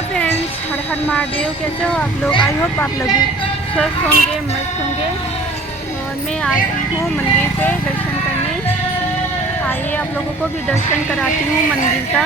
Hello friends, हर हर महादेव। कैसे हो आप लोग? आई होप आप लोग स्वस्थ होंगे, मस्त होंगे। और मैं आई हूँ मंदिर पे दर्शन करने। आइए आप लोगों को भी दर्शन कराती हूँ मंदिर का।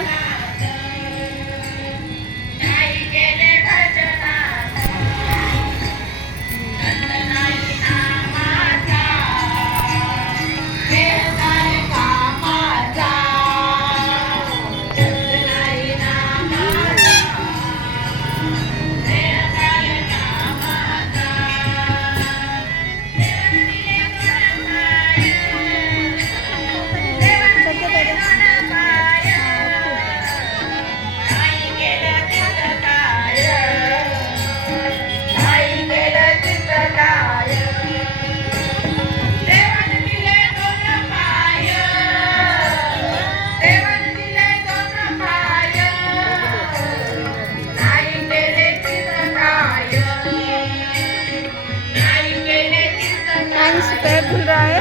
पैर धुल रहा है।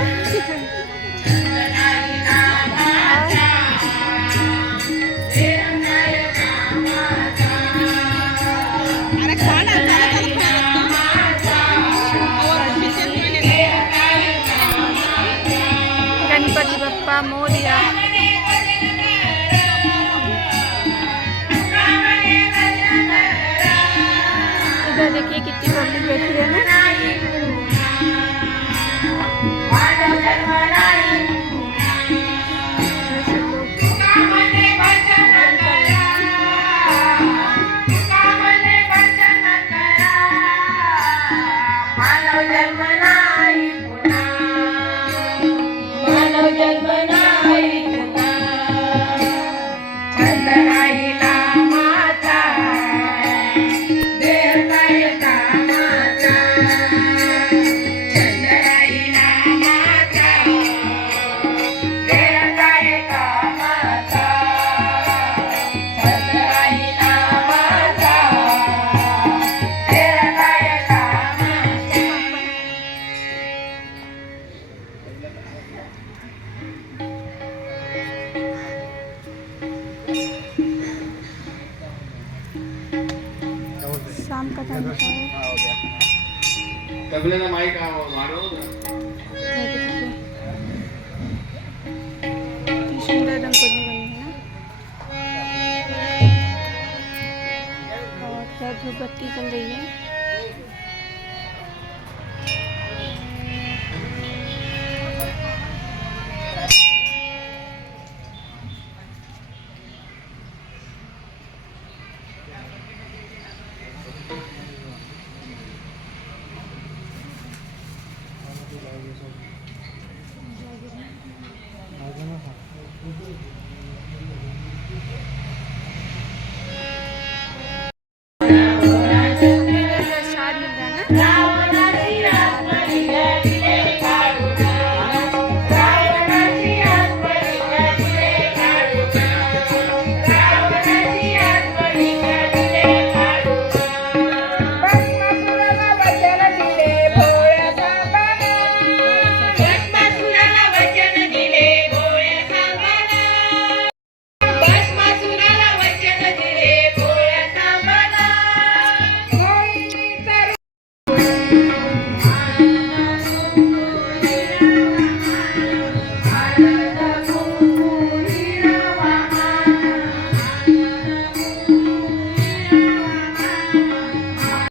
गणपति बप्पा मोरया। इधर देखिए कितनी पब्लिक बैठी है ना। शाम का टाइम है। तबले का माइक मारो सुंदर रंगोली बनी है ना। और धूप बत्ती चल रही है।